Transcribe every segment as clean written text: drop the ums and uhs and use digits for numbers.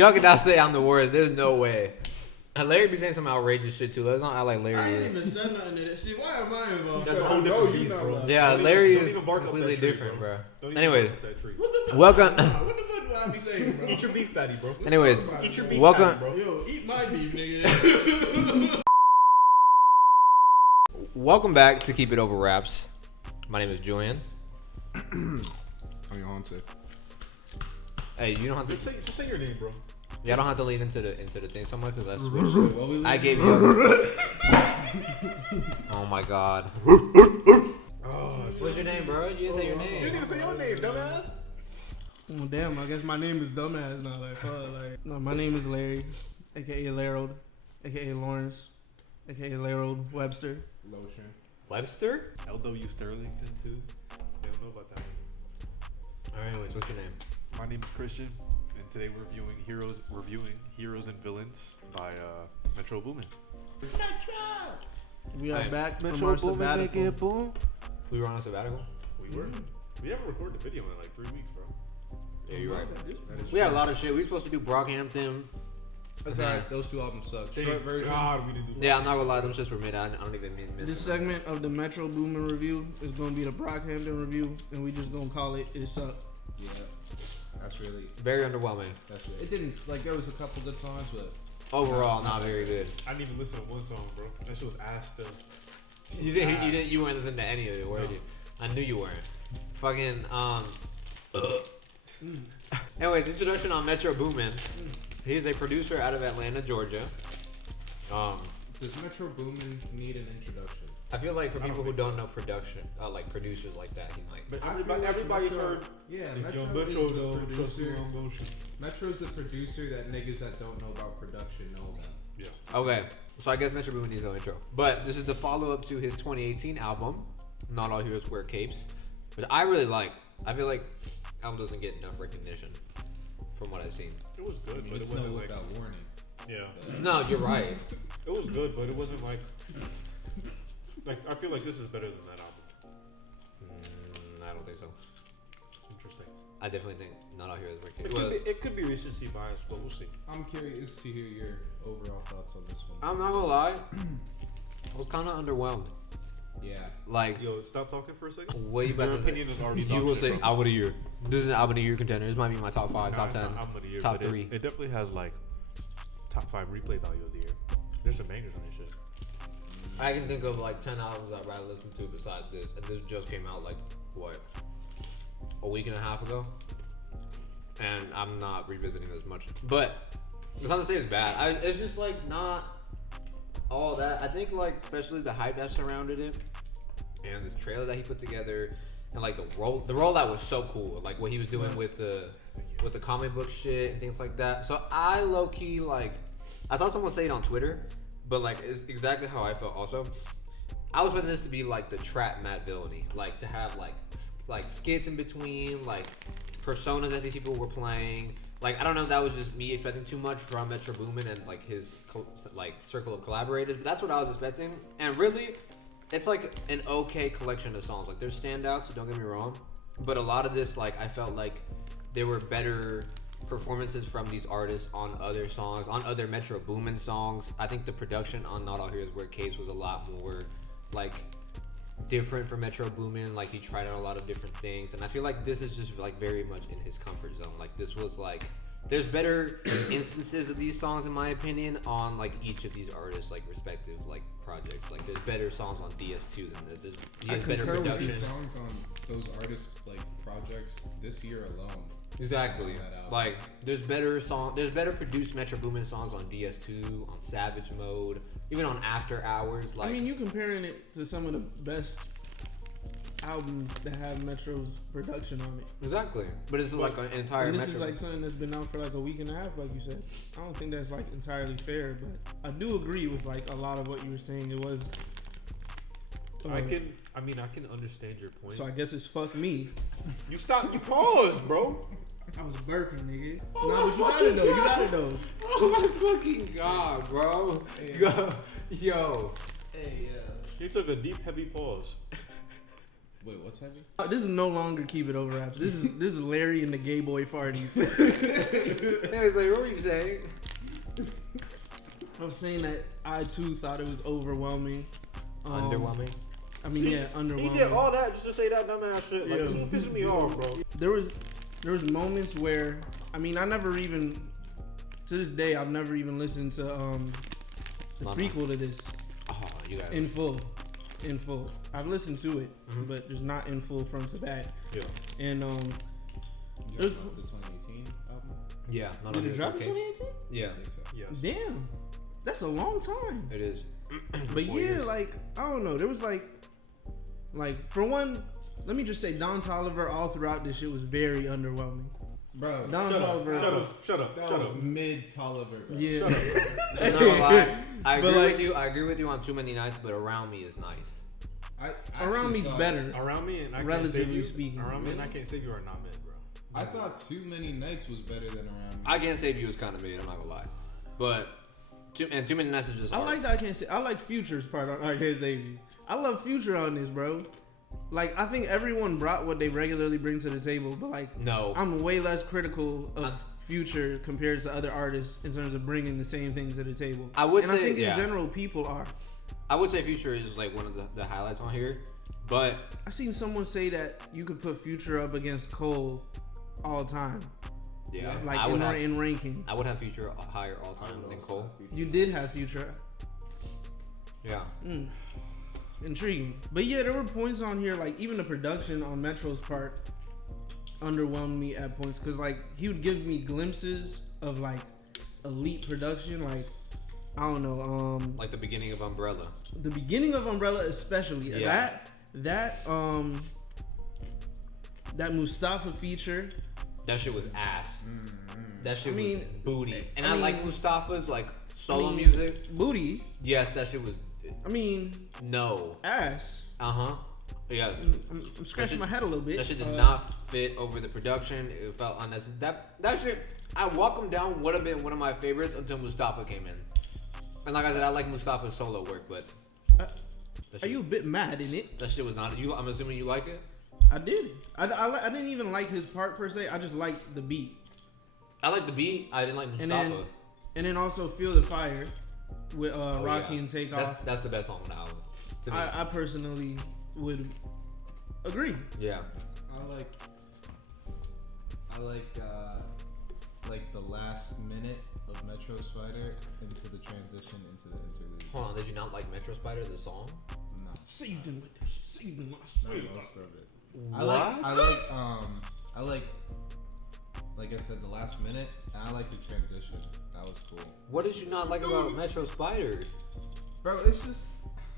Y'all cannot say I'm the worst. There's no way. And Larry be saying some outrageous shit too. Let's not act like Larry I is. ain't even said nothing to that shit. Why am I involved? That's a whole different beast, bro. Yeah, Larry is completely different, bro. Anyways, welcome. What the fuck do I be saying, bro? Eat your beef patty, bro. Anyways, Eat your beef welcome. patty, bro. Yo, eat my beef, nigga. Welcome back to Keep It Over Wraps. My name is Julian. I'm Yohance. Hey, you don't have to. Just say your name, bro. Yeah, I don't have to lean into the thing so much because I switched. I gave you. Oh my god. What's your name, bro? You didn't say your name. You didn't even say your name, dumbass. Oh, damn, I guess my name is dumbass now. Like, fuck, like, no, my name is Larry, aka Larold, aka Lawrence, aka Larold Webster. Lotion. Webster? L.W. Sterlington too. They don't know about that. All right, anyways, what's your name? My name is Christian, and today we're reviewing Heroes and Villains by Metro Boomin. We are Hey, back from our sabbatical. We were on a sabbatical. We were. We haven't recorded the video in like 3 weeks, bro. Yeah, you're right. We had a lot of shit. We were supposed to do Brockhampton. That's alright. Those two albums suck. Thank Short version. God, we didn't do Yeah, I'm not gonna lie, them shits were mid. I don't even mean This miss. segment of the Metro Boomin review is gonna be the Brockhampton review, and we just gonna call it "It Sucked." Yeah. That's really. Very underwhelming. That's really. It didn't like there was a couple good songs, but Overall, not very good. I didn't even listen to one song, bro. That shit was ass still. You weren't listening to any of it, were you? I knew you weren't. Fucking Anyways, introduction on Metro Boomin. He's a producer out of Atlanta, Georgia. does Metro Boomin need an introduction? I feel like for I don't people who think don't know production, like producers like that, he might. But I feel everybody, like everybody's Metro- heard. Yeah, If Metro you're is Metro, the though, trust me producer. on motion. Metro's the producer that niggas that don't know about production know about. Yeah. Okay, so I guess Metro Boomin needs no intro. But this is the follow-up to his 2018 album, Not All Heroes Wear Capes, which I really like. I feel like the album doesn't get enough recognition from what I've seen. It was good, but it It's no wasn't like. without warning. Yeah. No, you're right. It was good, but it wasn't like. Like I feel like this is better than that album. I don't think so. Interesting. I definitely think Not All Heroes Wear It Capes. could, be, it could be recency bias, but we'll see. I'm curious to hear your overall thoughts on this one. I'm not gonna lie, I was kind of underwhelmed. Yeah. Like, Yo, stop talking for a second. what you about Your to say? opinion is already You dog will shit, say bro. album of the year. This is an album of the year contender. This might be my top 5, Nah, top it's 10, not album of the year, top but 3. It definitely has like top 5 replay value of the year. There's some bangers on this shit. I can think of like 10 albums I'd rather listen to besides this, and this just came out like what, a week and a half ago, and I'm not revisiting this much. But it's not to say it's bad. It's just like not all that. I think like especially the hype that surrounded it, and this trailer that he put together, and like the rollout was so cool. Like what he was doing with the comic book shit and things like that. So I low key like, I saw someone say it on Twitter. But like, it's exactly how I felt. Also, I was expecting this to be like the trap Matt Villainy, like to have like skits in between, like personas that these people were playing. Like I don't know if that was just me expecting too much from Metro Boomin and like his like circle of collaborators. But that's what I was expecting. And really, it's like an okay collection of songs. Like there's standouts, don't get me wrong. But a lot of this, like I felt like there were better performances from these artists on other songs, on other Metro Boomin songs. I think the production on Not All Heroes Wear Capes was a lot more like different for Metro Boomin. Like he tried out a lot of different things, and I feel like this is just like very much in his comfort zone. Like this was like, there's better instances of these songs in my opinion on like each of these artists like respective like projects. Like there's better songs on DS2 than this. He has better production. With songs on those artists like projects this year alone. Exactly. Like there's better produced Metro Boomin songs on DS2, on Savage Mode, even on After Hours. Like I mean, you comparing it to some of the best albums that have Metro's production on it. exactly. But it's like an entire And this Metro. is like something that's been out for like a week and a half, like you said. I don't think that's like entirely fair, but I do agree with like a lot of what you were saying. It was. I can understand your point. So I guess it's fuck me. You paused, bro. I was burping, nigga. Oh Nah, but you gotta know. You gotta know. Oh my fucking god, bro! Hey. Yo, Hey, He took a deep, heavy pause. Wait, what's heavy? This is no longer Keep It Over Raps. This is Larry and the Gay Boy Farties. Yeah, he's like, what were you saying? I was saying that I too thought it was overwhelming. Underwhelming. I mean, yeah, underwhelming. He did all that just to say that dumbass shit. Like, Yeah. it's pissing me off, bro. There was moments where, I mean, I never even, to this day, I've never even listened to the prequel to this Oh, you guys. in full. I've listened to it, but just not in full front to back. Yeah. And You There's- dropped the 2018 album? Yeah. Not did on it drop in okay. 2018? Yeah, I think so. Yes. Damn, that's a long time. it is. But 4 yeah, years. like I don't know. There was like for one, let me just say Don Toliver all throughout this shit was very underwhelming. Bro, Don Toliver, Shut up. that was mid Tolliver, bro. yeah. I'm not gonna lie. I agree But, like- with you. I agree with you on Too Many Nights, but Around Me is nice. I Around actually Me's thought- better. Around Me and I Can't Relatively Save You. speaking. Around Me and I Can't Save You are not mid, bro. I thought Too Many Nights was better than Around Me. I Can't Save You is kind of mid. I'm not gonna lie, but Too Many Nights is just. I hard. like that. I can't say. I like Future's part on I Can't Save You. I love Future on this, bro. Like I think everyone brought what they regularly bring to the table, but like No. I'm way less critical of Future compared to other artists in terms of bringing the same things to the table. I would and say, I think yeah. in general people are. I would say Future is like one of the highlights on here, but I seen someone say that you could put Future up against Cole all time, yeah, like I would have. in ranking. I would have Future higher all I time would than also Cole. have Future. You did have Future. Yeah. Intriguing. But yeah, there were points on here, like even the production on Metro's part underwhelmed me at points, because like he would give me glimpses of like elite production, like I don't know, Like the beginning of Umbrella. the beginning of Umbrella especially. Yeah. That Mustafa feature. That shit was ass. That shit I mean, was booty. And I I like mean- Mustafa's like solo I mean, music. Booty. Yes, that shit was I mean, no. ass. Yes. I'm scratching my head a little bit. That shit did not fit over the production. It felt unnecessary. That shit, I Walk 'Em Down would have been one of my favorites until Mustafa came in. And like I said, I like Mustafa's solo work, but that Are shit- you a bit mad in it? That shit was not. I'm assuming you like it. I did. I didn't even like his part per se. I just liked the beat. I like the beat. I didn't like And Mustafa. then also Feel the Fire with Oh, Rocky yeah. and Takeoff. That's the best song on the album. To me. I personally would agree. Yeah. I like the last minute of Metro Spider into the transition into the interlude. Hold on. Did you not like Metro Spider the song? No, Season with this. Season, I not swear. most of it. What? I like I said, the last minute, and I like the transition. That was cool. What did you not like about Metro Spider? Bro, it's just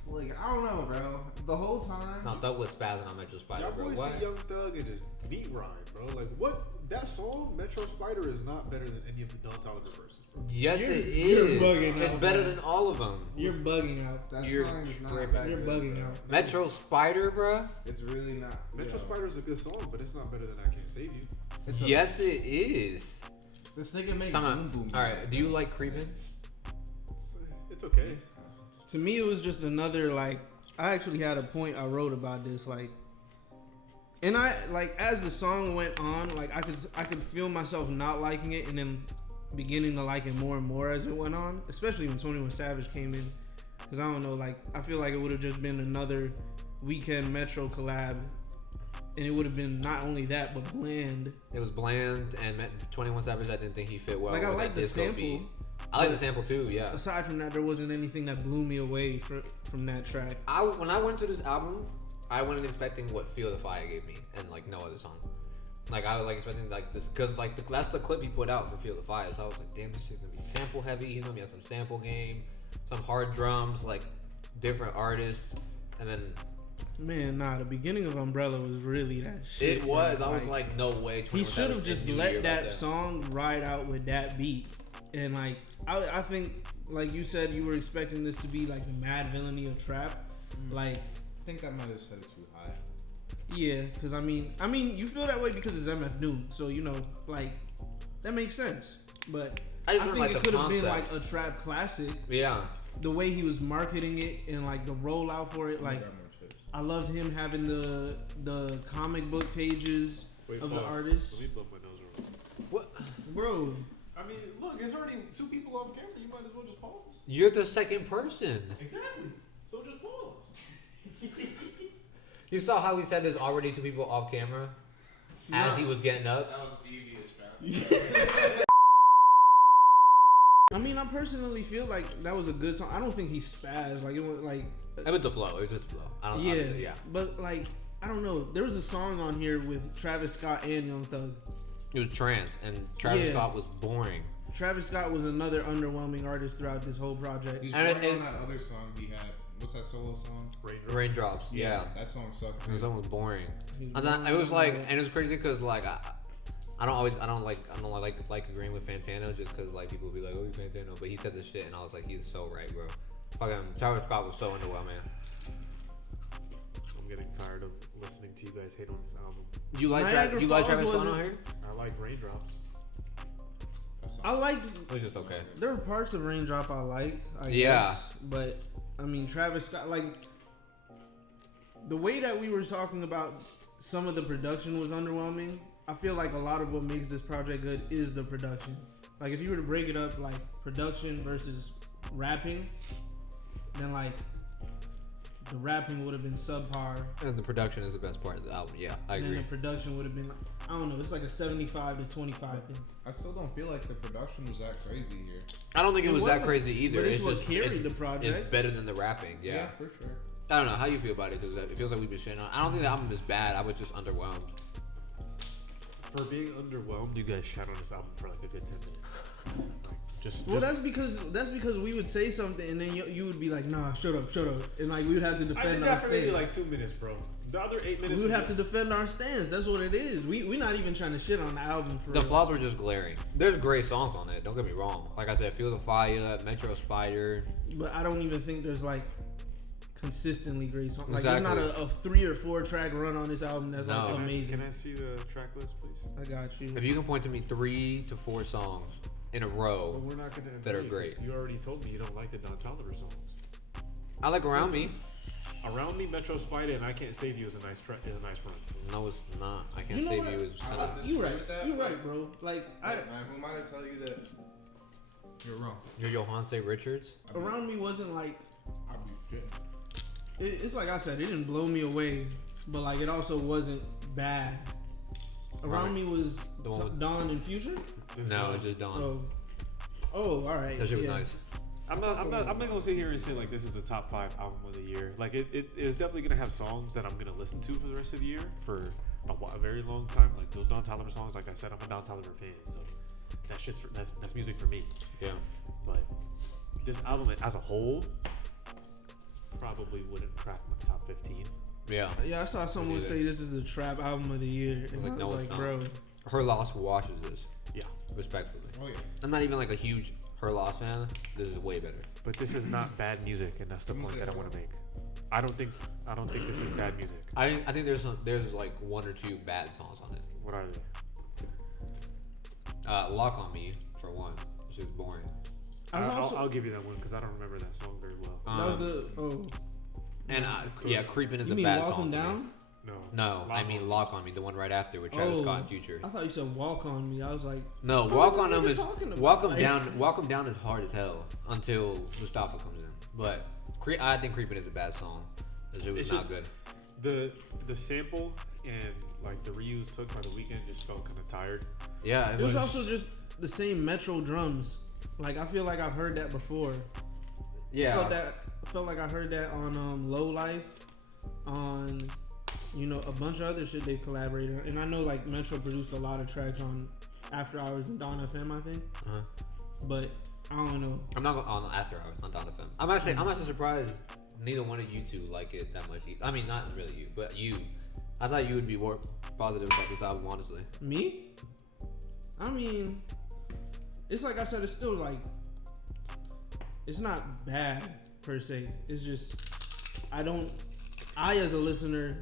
like I don't know, bro. The whole time. No, Thug was spazzing on Metro Spider, Y'all bro. boys What? see Young Thug and his beat rhyme, bro. Like what? That song, Metro Spider, is not better than any of the Don Toliver verses, bro. Yes, You're- it you're is. bugging It's out, better man. than all of them. You're bugging out. That You're song is not tripping. that You're good, bugging bro. out. Metro Spider, bruh. It's really not. Metro yo. Spider is a good song, but it's not better than I Can't Save You. It's a- Yes, it is. This nigga made Time boom out. boom. All right. Do you like Creepin'? It's okay. To me, it was just another like. I actually had a point I wrote about this, like, and I like as the song went on, like I could feel myself not liking it, and then beginning to like it more and more as it went on. Especially when 21 Savage came in, because I don't know, like I feel like it would have just been another Weekend Metro collab, and it would have been not only that but bland. It was bland, and 21 Savage, I didn't think he fit well. Like I with like that the disco sample. beat. I like the sample too. Yeah. Aside from that, there wasn't anything that blew me away from that track. When I went to this album, I wasn't expecting what Feel the Fire gave me, and like no other song. Like I was like expecting like this, cause like that's the clip he put out for Feel the Fire. So I was like, damn, this shit's gonna be sample heavy. He's gonna be on some sample game, some hard drums, like different artists, and then Man, nah, the beginning of Umbrella was really that shit. it was. bro. I was like, no way. He 21 should have Savage just knew about let that song ride out with that beat. And like, I think, like you said, you were expecting this to be like the mad villainy of trap. Like, I think I might have set it too high. yeah, because I mean, you feel that way because it's MF Doom, so you know, like, that makes sense. But I I, just think like it the could have been concept. like a trap classic. Yeah. The way he was marketing it and like the rollout for it, like, Got more chips. I loved him having the comic book pages of the artists. Let me blow my nose around. What? Bro, I mean, look, there's already 2 people off camera. You might as well just pause. You're the second person. Exactly. So just pause. You saw how he said there's already 2 people off camera as he was getting up. That was devious, fam. I mean, I personally feel like that was a good song. I don't think he spazzed. Like, it was like... It was the flow. It was just the flow. I don't Yeah, honestly, yeah. but like, I don't know. There was a song on here with Travis Scott and Young Thug. It was trance, and Travis Yeah. Scott was boring. Travis Scott was another underwhelming artist throughout this whole project. He's And working on that other song he had. What's that solo song? Raindrops, yeah. That song sucked. That song was boring. He It was like, boring. and it was crazy because like I don't like agreeing with Fantano just because like people will be like, oh, you Fantano, but he said this shit and I was like, he's so right, bro. Fucking Travis Scott was so underwhelming. I'm getting tired of listening to you guys hate on this album. You like Niagara Falls Travis Scott on wasn't- here? I like Raindrops. I liked. It was just okay. There were parts of Raindrop I liked. I Yeah. guess, but I mean, Travis Scott, like the way that we were talking about some of the production was underwhelming. I feel like a lot of what makes this project good is the production. Like if you were to break it up, like production versus rapping, then like the rapping would have been subpar. And the production is the best part of the album. Yeah, I And agree. then the production would have been, I don't know, it's like a 75 to 25 thing. I still don't feel like the production was that crazy here. I don't think it It was that wasn't, crazy either. but it's It's what just carried it's, the project. It's better than the rapping. Yeah. For sure. I don't know how you feel about it because it feels like we've been shitting on. I don't think the album is bad. I was just underwhelmed. For being underwhelmed, you guys shat on this album for like a good 10 minutes. Well, that's because we would say something and then you would be like, nah, shut up, and like we would have to I did defend our that for maybe stance. like 2 minutes, bro. The other 8 minutes. We would have to defend our stance. That's what it is. We're not even trying to shit on the album for The real. flaws were just glaring. There's great songs on it. Don't get me wrong. Like I said, Feel the Fire, Metro Spider. But I don't even think there's like consistently great songs. Like Exactly. there's not a 3 or 4 track run on this album that's No. like amazing. Can I see the track list, please? I got you. If you can point to me 3 to 4 songs in a But row, we're not gonna. That are agree, great. 'cause You already told me you don't like the Don Toliver songs. I like Around Me. Around Me, Metro Spider, and I Can't Save You is a nice run. No, it's not. I Can't You know Save what? You is kind I- of. You disagree right. with that, You but- right, bro. Like Man, who am I to tell you that you're wrong? Your Yohance Richards. Around Me wasn't like I'll be shit. it's like I said, it didn't blow me away, but like it also wasn't bad. Around Me was The one with- Dawn and Future. No, it's just Dawn. Oh, all right. That shit was yeah. nice. I'm not gonna sit here and say like this is the top 5 album of the year. Like it is definitely gonna have songs that I'm gonna listen to for the rest of the year for a very long time. Like those Don Toliver songs. Like I said, I'm a Don Toliver fan, so that's music for me. Yeah. But this album as a whole probably wouldn't crack my top 15. Yeah. Yeah, I saw someone neither. say this is the trap album of the year. And Like, I no, was it's like, not. bro. Her Loss washes this. Yeah, Respectfully. Oh yeah. I'm not even like a huge Her Loss fan. This is way better. but this is not bad music, and that's the point that I want to make. I don't think this is bad music. I think there's like 1 or 2 bad songs on it. What are they? Lock on Me for one. It's just boring. I'll give you that one because I don't remember that song very well. That was the And Creepin' is you a mean bad Walk song 'Em to me. Down? No, I mean Lock on Me, the one right after with Travis Scott and Future. I thought you said Walk on Me. I was like, No, fuck Walk is on this Them nigga is talking about? Walk 'em Like- down. Walk 'em down is hard as hell until Mustafa comes in. But I think Creepin' is a bad song. It was It's not just- good. The sample and like the reuse took by the weekend just felt kind of tired. Yeah, It was also just the same Metro drums. Like I feel like I've heard that before. yeah. Felt like I heard that on Low Life, on a bunch of other shit they've collaborated on. And I know like Metro produced a lot of tracks on After Hours and Dawn FM, I think. Uh-huh. But I don't know. I'm not on After Hours on Dawn FM. I'm actually surprised neither one of you two like it that much. I mean, not really you, but you. I thought you would be more positive about this album, honestly. Me? I mean, it's like I said, it's still like, it's not bad per se. It's just, I as a listener,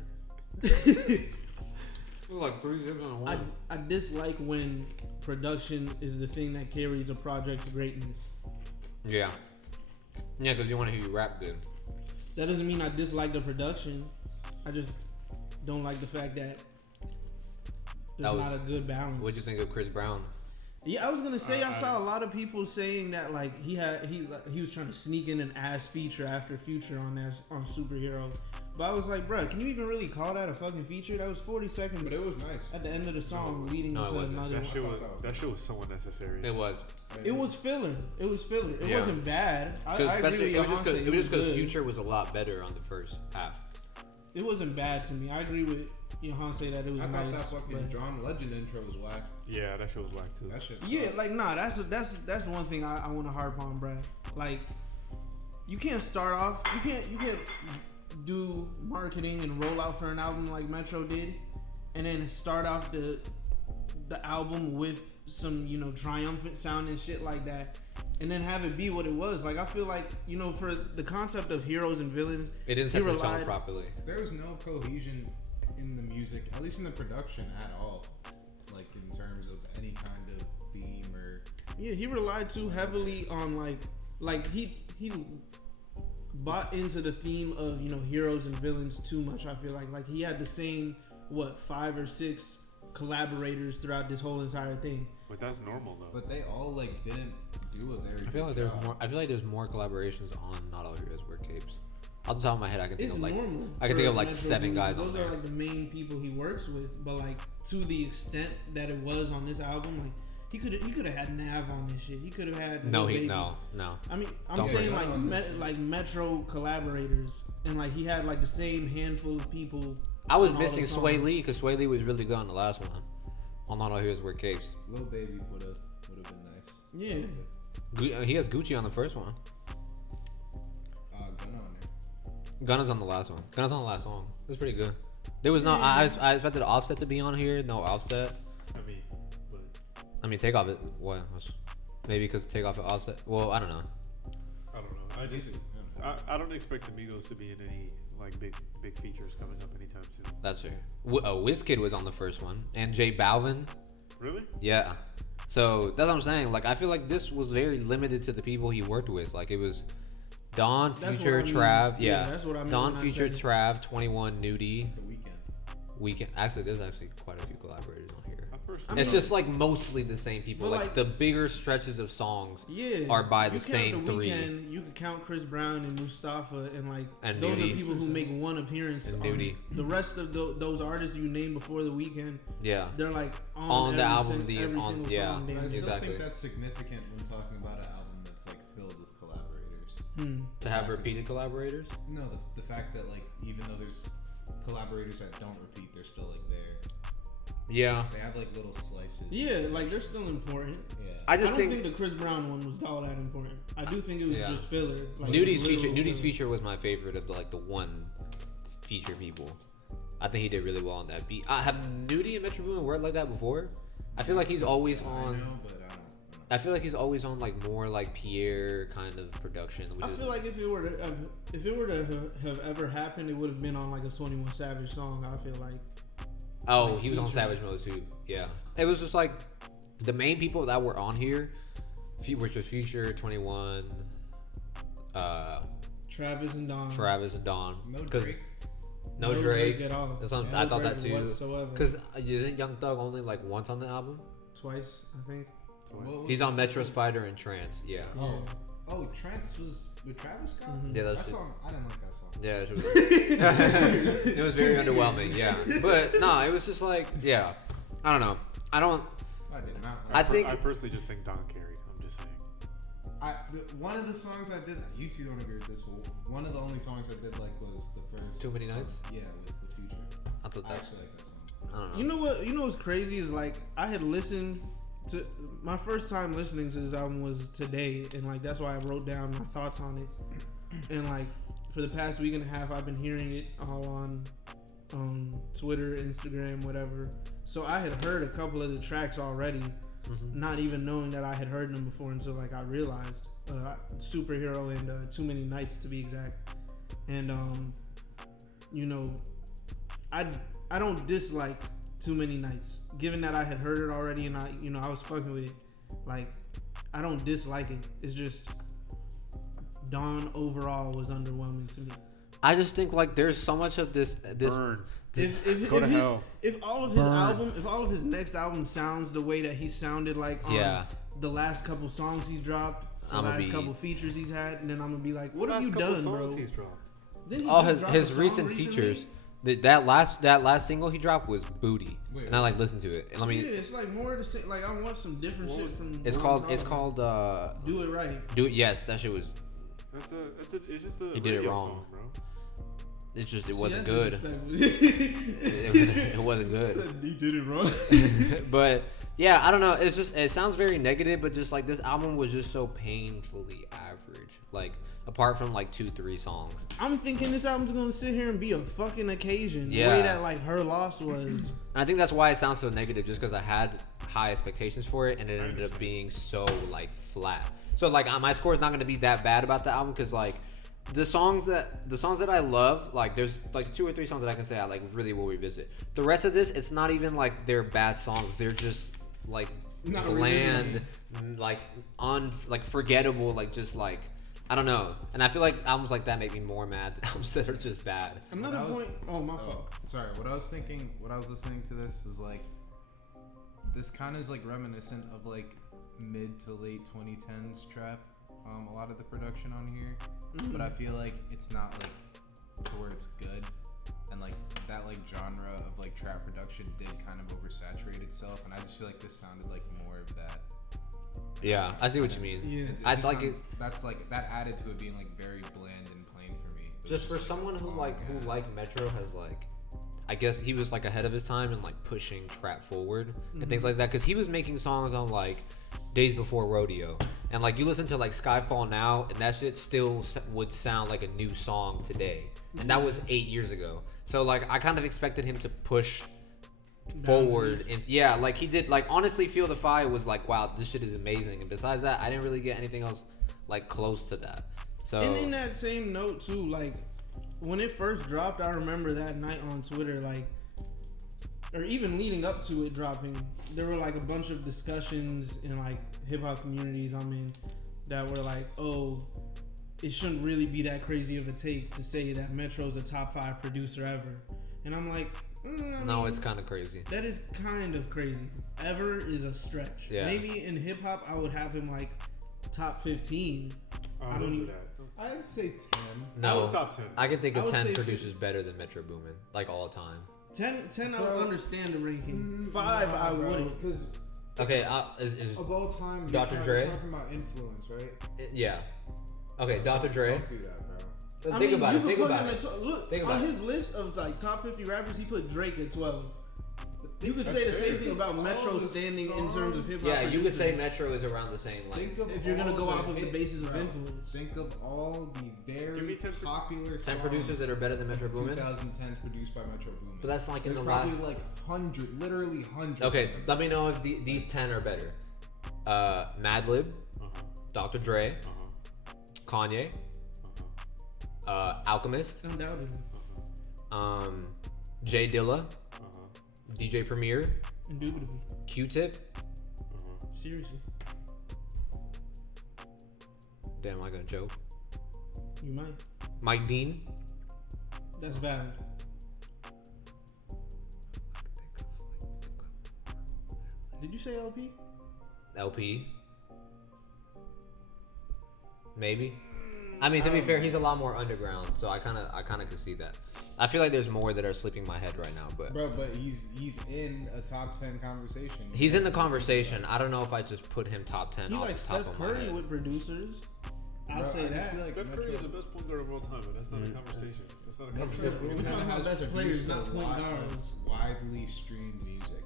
Like 3 zips on I dislike when production is the thing that carries a project's greatness. Yeah. Yeah, because you want to hear you rap good. That doesn't mean I dislike the production. I just don't like the fact that That there's was- not a good balance. What'd you think of Chris Brown? Yeah, I was gonna say I saw I- a lot of people saying that like he was trying to sneak in an ass feature after feature on Superhero, but I was like, bro, can you even really call that a fucking feature? That was 40 seconds But it was nice. at the end of the song leading No, it into wasn't. another That one. shit was somewhat necessary. It was. It was filler. It was filler. It Yeah. wasn't bad. I agree Especially, with it was just Yohance, because good. Future was a lot better on the first half. It wasn't bad to me. I agree with Yohance that it was I thought nice. that fucking but- John Legend intro was whack. Yeah, that shit was whack too. That shit. Yeah, sucked. like nah, that's one thing I want to harp on, bruh. Like, you can't start off, you can't do marketing and roll out for an album like Metro did, and then start off the album with some triumphant sound and shit like that, and then have it be what it was. Like I feel like for the concept of heroes and villains, It didn't he set the tone relied- properly. There was no cohesion in the music, at least in the production at all. Like in terms of any kind of theme or. Yeah, he relied too heavily on like he bought into the theme of heroes and villains too much. I feel like he had the same 5 or 6 collaborators throughout this whole entire thing. But that's normal though. But they all didn't do a very. I feel like good there's job. more. I feel like there's more collaborations on Not All Heroes Wear Capes. Off the top of my head, I can think It's of like normal. I can think for of like Metro 7 Boomin, guys those on are there. like the main people he works with, but like to the extent that it was on this album, like he could have had Nav on this shit. He could have had No, Lil he Baby. no. I mean, I'm Don't saying bring like that on this shit. like Metro collaborators, and like he had like the same handful of people. I was on all missing the Sway songs. Lee because Sway Lee was really good on the last one. On Not All Heroes Wear Capes. Lil Baby would have been nice. Yeah. He has Gucci on the first one. Gunna on there. Gunna's on the last one. Gunna's on the last song. That's pretty good. There was no. I expected Offset to be on here. No Offset. I mean, Takeoff it. What? Maybe because Takeoff at Offset. Well, I don't know. I don't know. I just I don't expect the Migos to be in any like big features coming up anytime soon. That's fair. Wizkid was on the first one, and J Balvin. Really? Yeah. So that's what I'm saying. Like, I feel like this was very limited to the people he worked with. Like, it was Don, That's Future, what I mean. Trav. Yeah, Yeah. that's what I mean Don, when I Future, said- Trav, 21, Nudie, The Weeknd. Weekend. Actually, there's actually quite a few collaborators on here. I personally, I mean, It's just like mostly the same people. but, Like, like- the bigger stretches of songs Yeah, are by you the count same The 3. Weeknd, you could count Chris Brown and Mustafa, and like And those Nudie. are people who make one appearance. And on Nudie. The rest of those artists you named before The Weeknd, Yeah. they're like On the every album, every on- single yeah. song. But I still Exactly. think that's significant when talking about an album that's filled with collaborators. To have repeated collaborators. No, the fact that even though there's collaborators that don't repeat, they're still there. Yeah. They have little slices. Yeah, like they're still important. Yeah. I I just don't think, think the Chris Brown one was all that important. I do think it was Yeah. just filler. Like Nudie's little feature. Nudie's filler. feature was my favorite of the one feature people. I think he did really well on that beat. Have Nudie and Metro Boomin worked like that before? I feel like he's always I on. know, but I don't. I feel like he's always on more Pierre kind of production. Which I is, feel like if it were to have ever happened, it would have been on a 21 Savage song. I feel like. oh, like he was on feature. Savage Mode too. Yeah, it was just the main people that were on here, which was Future, 21, Travis and Don. Travis and Don. No 'Cause- Drake. No Drake. at all. That's what No I thought that Drake too. Whatsoever. Because isn't Young Thug only once on the album? Twice, I think. What was He's the on Metro second- Spider and Trance. Yeah. Oh, Trance was with Travis Scott. Mhm. Yeah, That that's it. song, I didn't like that song. Yeah, it was very underwhelming. Yeah, but no, it was just yeah. I don't know. I don't. I did not. I think- I personally just think Don carried. I'm just saying. One of the songs I did. You two don't agree with this. But one of the only songs I did was the first. Too Many Nights? Yeah, with Future. I thought I that. actually like that song. I don't know. You know what? You know what's crazy is I had listened to my first time listening to this album was today, and that's why I wrote down my thoughts on it. And for the past week and a half, I've been hearing it all on Twitter, Instagram, whatever. So I had heard a couple of the tracks already, not even knowing that I had heard them before until I realized Superhero and Too Many Nights to be exact. And I don't dislike Too Many Nights, given that I had heard it already and I was fucking with it. I don't dislike it. It's just Dawn overall was underwhelming to me. I just think like there's so much of this. Burn. If all of his next album sounds the way that he sounded like on the last couple songs he's dropped, the last couple features he's had, and then I'm gonna be like, what have you done, bro? He's dropped. All his recent features. That last single he dropped was Booty, and I like listened to it. And it's like more to say. Like I want some different shit from. It's called Do It Right. Do It. Yes, that shit was. It's just a. He did it wrong, song, bro. It wasn't good. it wasn't good. He did it wrong. But yeah, I don't know. It sounds very negative, but just like this album was just so painfully average. Like apart from like 2-3 songs. I'm thinking this album's gonna sit here and be a fucking occasion. Yeah. The way that like Her Loss was. And I think that's why it sounds so negative, just because I had high expectations for it, and it ended up being so like flat. So like my score is not gonna be that bad about the album, because like the songs that I love, like there's like 2 or 3 songs that I can say I like really will revisit. The rest of this, it's not even like they're bad songs. They're just like not bland, like forgettable, like just like I don't know. And I feel like albums like that make me more mad than albums that are just bad. Another point. Oh, my fault. Sorry. What I was thinking when I was listening to this is like, this kind of is like reminiscent of like mid to late 2010s trap. A lot of the production on here, but I feel like it's not like to where it's good, and like that like genre of like trap production did kind of oversaturate itself, and I just feel like this sounded like more of that. Yeah, I see what you mean. Yeah, I like it. That's like that added to it being like very bland and plain for me. Just for someone who like Metro has like, I guess he was like ahead of his time and like pushing trap forward and things like that, because he was making songs on like Days Before Rodeo, and like you listen to like Skyfall now, and that shit still would sound like a new song today, and that was 8 years ago. So like I kind of expected him to push forward, and yeah, like he did. Like honestly, Feel the Fire was like, wow, this shit is amazing, and besides that, I didn't really get anything else like close to that. So and in that same note too, like when it first dropped, I remember that night on Twitter, like, or even leading up to it dropping, there were like a bunch of discussions in like hip hop communities I'm in that were like, oh, it shouldn't really be that crazy of a take to say that Metro's a top 5 producer ever. And I'm like, no, it's kind of crazy. That is kind of crazy. Ever is a stretch. Yeah. Maybe in hip hop I would have him like top 15. I don't even. I'd say 10. No, I was top 10. I can think I of would 10 say producers better than Metro Boomin, like all time. 10 I would understand the ranking. 5 I wouldn't. Because Okay, is of all time, Dr. you're Dre? talking about influence, right? yeah. Okay, Dr. Dre. Don't do that, bro. Think about it. you Think could put about him it. at look, Think on about his list of like top 50 rappers, he put Drake at 12. You could That's say the fair. same thing about All Metro the standing in terms of hip hop. Yeah, you could say Metro is around the same like. Think of if you're gonna all go the off of the hit- basis of bro, influence. Think of all the Give very me 10 popular 10 songs producers that are better than Metro Boomin. 2010s produced by Metro Boomin. But that's like in There's the probably last. like literally hundreds. Okay, of them. let me know if these 10 are better. Madlib, Uh-huh. Dr. Dre, Uh-huh. Kanye, Uh-huh. Alchemist, Undoubtedly. Jay Dilla, Uh-huh. DJ Premier, Indubitably. Q-Tip. Uh-huh. Seriously. Damn, am I gonna joke? You might. Mike Dean. That's valid. Did you say LP? LP. Maybe. I mean, to be fair, he's a lot more underground, so I kind of could see that. I feel like there's more that are slipping my head right now, but Bro, but he's in a top 10 conversation. he's in the conversation. I don't know if I just put him top 10 He off like the top Steph of my Curry head. with producers. I'll Bro, say I just that. feel like Steph Curry Metro- is the best point guard of all time, but that's not a conversation. That's not a Metro conversation. Boomin We're talking about has best produced players, not a point lot of guards. widely streamed music.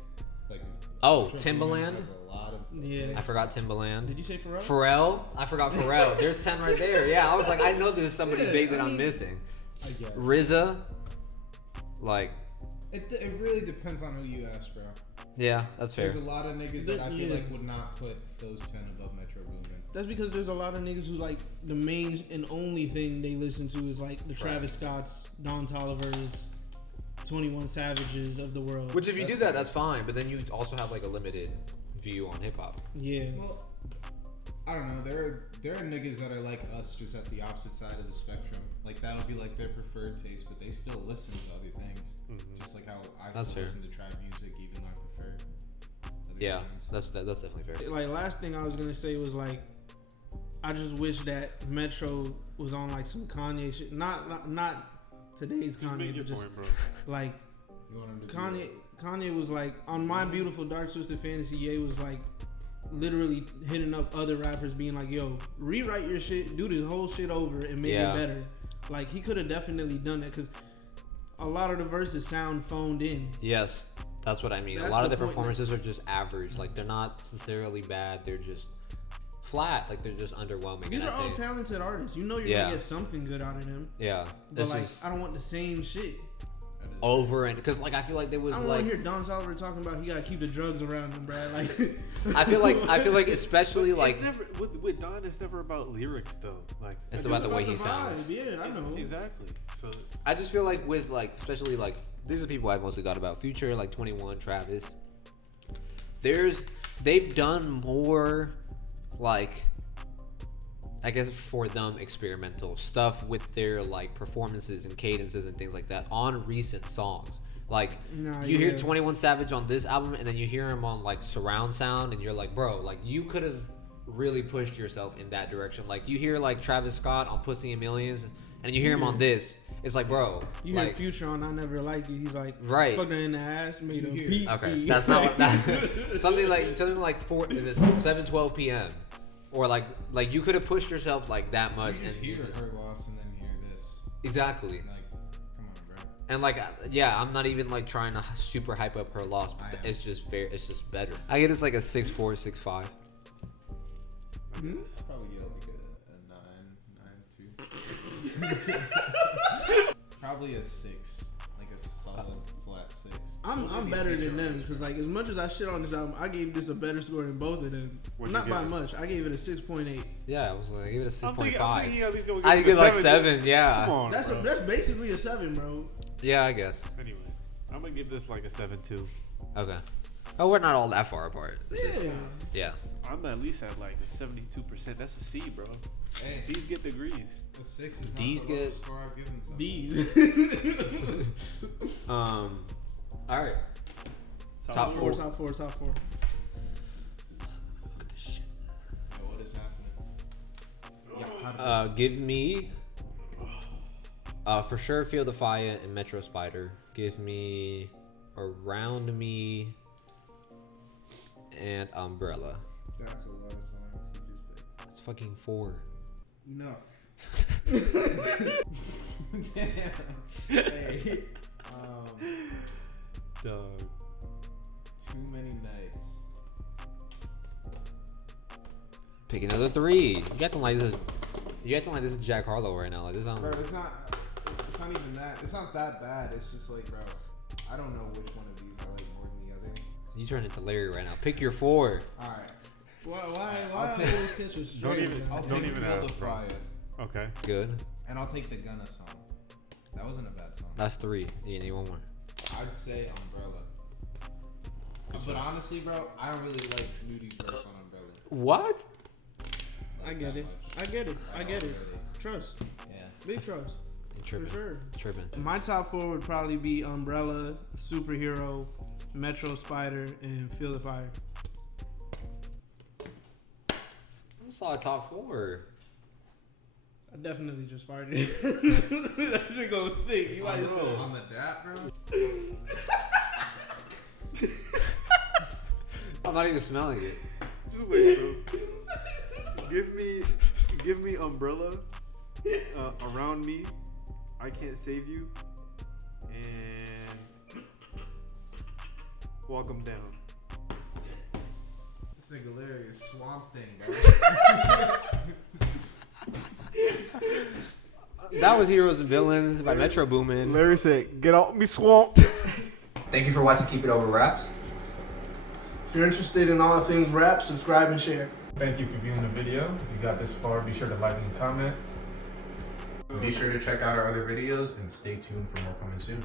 Like Oh, Metro Boomin Timbaland? has a lot of Yeah. I forgot Timbaland. Did you say Pharrell? Pharrell? I forgot Pharrell. There's 10 right there. Yeah, I was like, I know there's somebody Yeah, big that I I'm mean- missing. I guess. RZA. Like, It really depends on who you ask, bro. yeah, that's fair. There's a lot of niggas that I feel Yeah. like would not put those 10 above Metro Boomin. That's because there's a lot of niggas who like the main and only thing they listen to is like the Travis Scotts, Don Tollivers, 21 Savages of the world. Which if you do that, that's fine. But then you also have like a limited view on hip hop. Yeah. Well, I don't know. There are niggas that are like us, just at the opposite side of the spectrum. Like that would be like their preferred taste, but they still listen to other things. Mm-hmm. Just like how I That's still fair. listen to trap music, even though I prefer other Yeah, things. that's definitely fair. Like last thing I was gonna say was like, I just wish that Metro was on like some Kanye shit. Not today's Just Kanye, make your but just point, bro. like You want him to Kanye was like on My Beautiful Dark Twisted Fantasy. Ye was like literally hitting up other rappers, being like, "Yo, rewrite your shit, do this whole shit over, and make Yeah. it better." Like he could have definitely done that because a lot of the verses sound phoned in. Yes, that's what I mean. That's A lot of the the point. performances are just average. Like they're not necessarily bad. They're just flat. Like they're just underwhelming. These and are I all think- talented artists. You know you're Yeah. gonna get something good out of them. Yeah, But this like, is I don't want the same shit. over and because like I feel like there was I don't like want to hear Don Toliver talking about he gotta keep the drugs around him, Brad. Like, I feel like especially But like it's never with Don. It's never about lyrics though. Like it's it's about the way he vibe. sounds. Yeah, I know. Exactly. So I just feel like with like especially like these are people I've mostly thought about. Future, like 21, Travis. They've done more like I guess for them experimental stuff with their like performances and cadences and things like that on recent songs. Like Nah, you hear yeah. 21 Savage on this album and then you hear him on like surround sound and you're like, bro, like you could have really pushed yourself in that direction. Like you hear like Travis Scott on Pussy and Millions and you hear him on this. It's like, bro, You hear like, Future on I Never Liked You. He's like, Right. fucked her in the ass, made You her hear- pee. okay, that's not what that something like 7:12 p.m. or like you could have pushed yourself like that much You just and hear you just- her loss and then hear this. exactly. Like, come on, bro. And like, yeah, I'm not even like trying to super hype up her loss, I but am. it's just fair. It's just better. I get it's like a 6.4, 6.5. Hmm? Probably get like a 9, 9, 2. Probably a 6, like a solid flat 6. I'm better than them because like as much as I shit on this album, I gave this a better score than both of them. What'd Not you by give it? much. I gave it a 6.8. Yeah, I was like, give it a I'm thinking 6.5. at least gonna I give give it it like 7. 7. Yeah. Come on, That's bro. that's basically a 7, bro. Yeah, I guess. Anyway, I'm gonna give this like a 7.2. Okay. Oh, we're not all that far apart. It's just- Yeah. yeah. I'm at least at like a 72%. That's a C, bro. Hey, C's get degrees. a 6 is not D's the get- lowest score I've given something. D's. All right. Top four, four. top 4, top 4. Look at this shit. Yo, what is happening? Yeah, Give me for sure Feel the Fire and Metro Spider. Give me Around Me and Umbrella. that's a lot of songs you just picked. That's fucking 4. Enough. Damn. Hey. Dog. Too many nights. Pick another 3. You acting like this is. You acting like this is Jack Harlow right now. Like this. Bro, it's not even that. It's not that bad. It's just like, bro, I don't know which one of these I like more than the other. You turn into Larry right now. Pick your 4. All right. Why I'll are take- those pictures Don't straight? even- man? I'll Don't take even Feel the ask, bro. Fire. Okay. Good. And I'll take the Gunna song. That wasn't a bad song. That's 3. You need one more. I'd say Umbrella. But honestly, bro, I don't really like Nudi's verse on Umbrella. What? I Like, get that it. much. I get it. I Like, get it. really. Trust. Yeah. Big trust. You For tripping. sure. Tripping. My top 4 would probably be Umbrella, Superhero, Metro Spider, and Feel the Fire. I saw a top 4. I definitely just farted. That shit gonna stick. You might as well. On the dap, bro. I'm not even smelling it. Just wait, bro. Give me Umbrella, Around Me, I Can't Save You, and Walk 'Em Down. This nigga Larry is Swamp Thing, bro. That was Heroes and Villains by Metro Boomin. Larry said, "Get off me, swamp." Thank you for watching Keep It Over Raps. If you're interested in all things rap, subscribe and share. Thank you for viewing the video. If you got this far, be sure to like and comment. Be sure to check out our other videos and stay tuned for more coming soon.